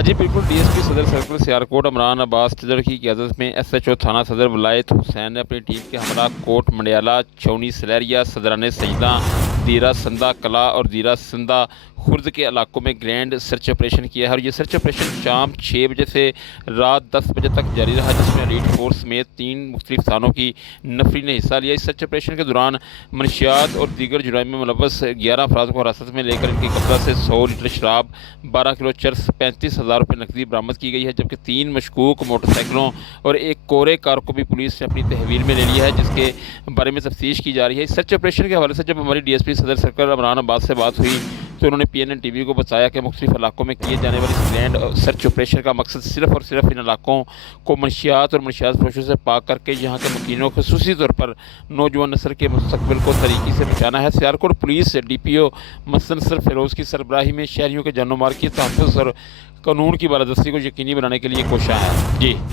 हाँ जी बिल्कुल, डीएसपी सदर सर्कल सियालकोट इमरान अब्बास चदर की क़यादत में एसएचओ थाना सदर वलायत हुसैन ने अपनी टीम के हमरा कोट मंडियाला छौनी सलैरिया सदरान सईदा दीरा संदा कला और दीरा संदा खुर्द के इलाकों में ग्रैंड सर्च ऑपरेशन किया है। और ये सर्च ऑपरेशन शाम 6 बजे से रात 10 बजे तक जारी रहा, जिसमें लीड फोर्स समेत 3 मुख्तलिफ थानों की नफरी ने हिस्सा लिया। इस सर्च ऑपरेशन के दौरान मनशियात और दीगर जुराइम में मुलव्वस 11 अफराद को हिरासत में लेकर इनकी कब्जा से 100 लीटर शराब, 12 किलो चरस, 35,000 रुपये नकदी बरामद की गई है। जबकि 3 मशकूक मोटरसाइकिलों और एक कोरे कार को भी पुलिस ने अपनी तहवील में ले लिया है, जिसके बारे में तफ्तीश की जा रही है। इस सर्च ऑपरेशन के हवाले से जब हमारी डीएसपी सदर सर्कल इमरान अब्बास से बात हुई तो उन्होंने पीएनएन टीवी को बताया कि मुख्तलिफ इलाकों में किए जाने वाली इस ग्रैंड सर्च ऑपरेशन का मकसद सिर्फ और सिर्फ इन इलाकों को मनशियात और मनशियात फरोशों से पाक करके यहाँ के मकीनों को खसूसी तौर पर नौजवान नस्ल के मुस्तकबिल को तरीके से बचाना है। सियालकोट पुलिस डीपीओ मसलन सर फिरोज़ की सरबराही में शहरियों के जानो माल की तहफ़्फ़ुज़ और कानून की बालादस्ती को यकीनी बनाने के लिए कोशिश है। जी।